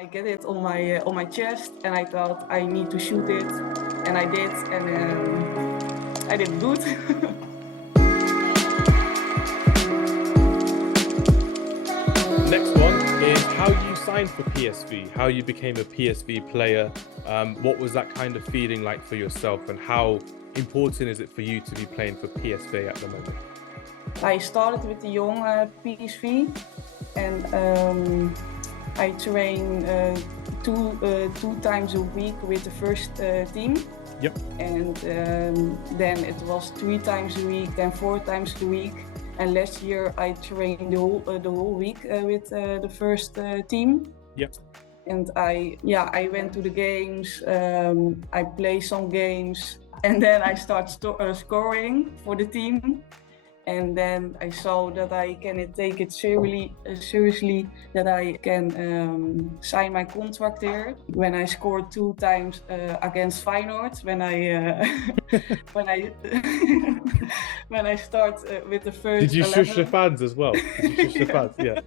I get it on my chest, and I thought I need to shoot it, and I did, and I did good. Next one is how you signed for PSV, how you became a PSV player. What was that kind of feeling like for yourself, and how important is it for you to be playing for PSV at the moment? I started with the young PSV, and I train two times a week with the first team. Yep. And then it was 3 times a week, then 4 times a week. And last year I trained the whole week with the first team. Yep. And I went to the games. I play some games, and then I start scoring for the team. And then I saw that I can take it seriously, that I can sign my contract here. When I scored 2 times against Feyenoord, when I start with the first. Did you 11. shush the fans as well? Did you shush the fans? Yeah.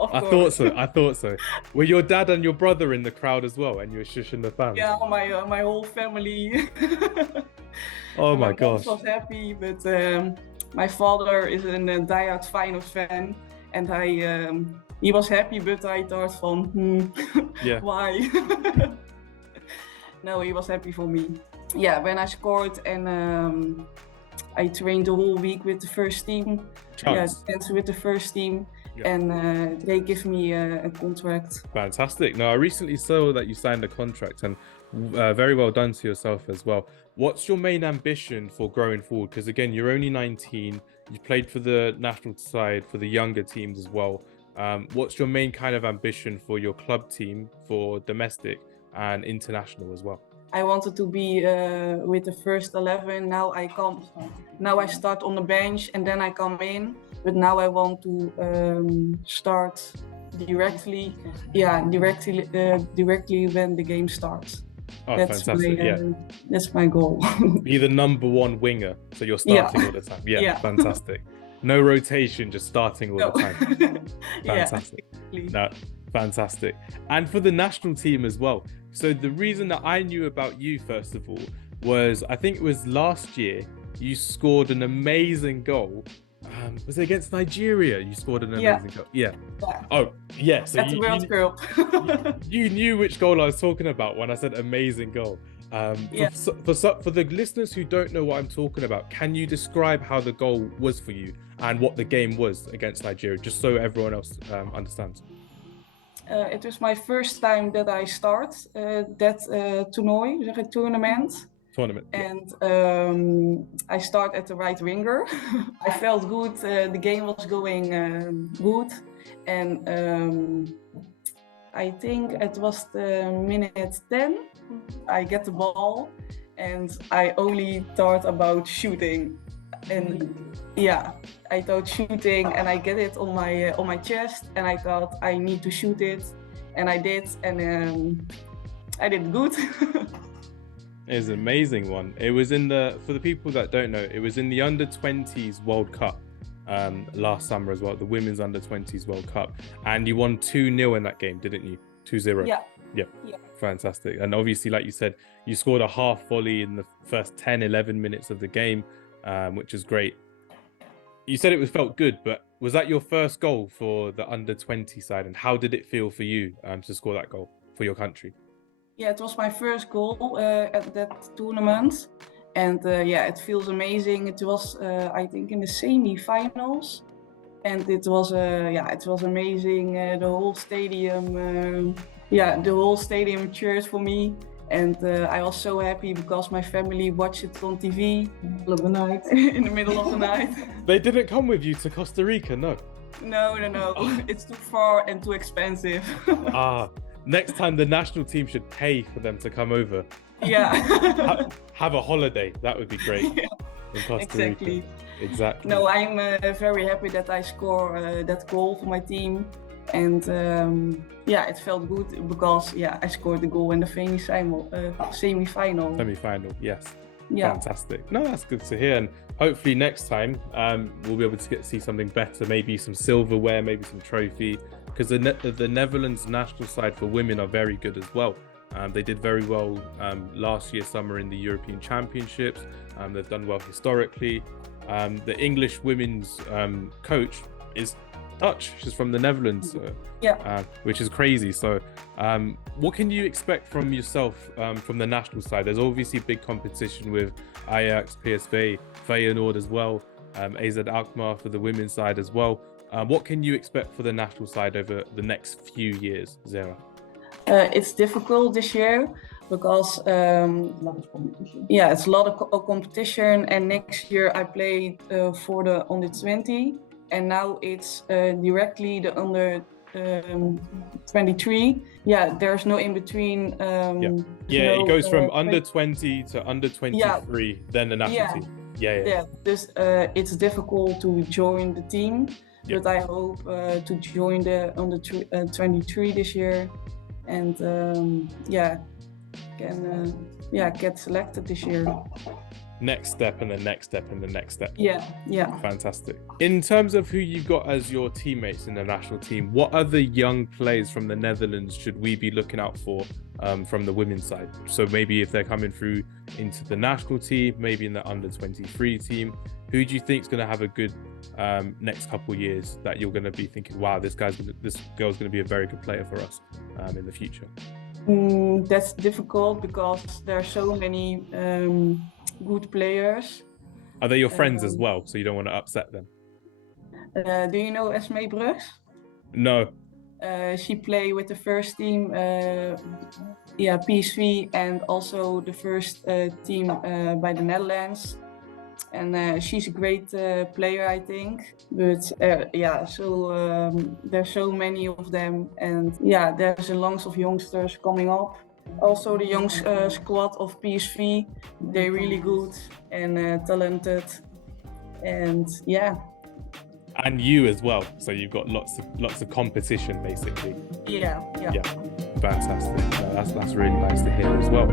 Of course. I thought so. Were your dad and your brother in the crowd as well, and you were shushing the fans? Yeah, my whole family. Oh my gosh. gosh. I was happy, but my father is a diehard Feyenoord fan, and he was happy, but I thought Yeah. Why? No, he was happy for me. Yeah, when I scored, and I trained the whole week with the first team. Chance. Yeah, with the first team. Yeah. And they give me a contract. Fantastic. Now, I recently saw that you signed a contract, and very well done to yourself as well. What's your main ambition for growing forward? Because again, you're only 19. You played for the national side, for the younger teams as well. What's your main kind of ambition for your club team, for domestic and international as well? I wanted to be with the first 11. Now I start on the bench, and then I come in. But now I want to start directly. Yeah, directly when the game starts. Oh, that's fantastic! That's my goal. Be the #1 winger, so you're starting all the time. Yeah, fantastic. No rotation, just starting all the time. Fantastic. No, fantastic. And for the national team as well. So the reason that I knew about you, first of all, was I think it was last year you scored an amazing goal. Was it against Nigeria? You scored an amazing goal. Yeah. Oh, yeah. So that's World Cup. You knew which goal I was talking about when I said amazing goal. For the listeners who don't know what I'm talking about, can you describe how the goal was for you and what the game was against Nigeria, just so everyone else understands? It was my first time that I start that tournament. And I start at the right winger. I felt good. The game was going good, and I think it was the minute 10. I get the ball, and I only thought about shooting. And yeah, I thought shooting, and I get it on my chest, and I thought I need to shoot it, and I did, and I did good. It was an amazing one. It was for the people that don't know, it was in the under-20s World Cup last summer as well, the Women's Under-20s World Cup. And you won 2-0 in that game, didn't you? 2-0. Yeah. Fantastic. And obviously, like you said, you scored a half volley in the first 10, 11 minutes of the game, which is great. You said it felt good, but was that your first goal for the under-20 side? And how did it feel for you to score that goal for your country? Yeah, it was my first goal at that tournament, and it feels amazing. It was, I think, in the semi-finals, and it was amazing. The whole stadium cheered for me, and I was so happy because my family watched it on TV in the middle of the night. They didn't come with you to Costa Rica, no? No. It's too far and too expensive. Next time the national team should pay for them to come over. Yeah. Have a holiday. That would be great. Yeah, in Costa exactly. Rica. Exactly. No, I'm very happy that I score that goal for my team. And it felt good because I scored the goal in the semi-final. Semi-final, yes. Yeah. Fantastic. No, that's good to hear. And hopefully next time we'll be able to see something better, maybe some silverware, maybe some trophy, because the Netherlands national side for women are very good as well. They did very well last year summer in the European Championships. They've done well historically. The English women's coach is Dutch. She's from the Netherlands, which is crazy. So what can you expect from yourself from the national side? There's obviously big competition with Ajax, PSV, Feyenoord as well, AZ Alkmaar for the women's side as well. What can you expect for the national side over the next few years, Zera? It's difficult this year because it's a lot of competition, and next year I played for the under 20, and now it's directly the under 23. There's no in between. It goes from under 20 to under 23, then the national team. It's difficult to join the team, but I hope to join the under 23 this year, and get selected this year. Next step and the next step and the next step. Yeah. Fantastic. In terms of who you've got as your teammates in the national team, what other young players from the Netherlands should we be looking out for from the women's side? So maybe if they're coming through into the national team, maybe in the under 23 team, who do you think is going to have a good next couple of years that you're going to be thinking, wow, this girl's going to be a very good player for us in the future? That's difficult because there are so many good players. Are they your friends as well, so you don't want to upset them? Do you know Esme Brugs? No. She played with the first team, PSV, and also the first team by the Netherlands. And she's a great player, I think. But there's so many of them, and there's a lot of youngsters coming up. Also, the young squad of PSV, they're really good and talented, and And you as well. So you've got lots of competition, basically. Yeah. Fantastic. That's really nice to hear as well.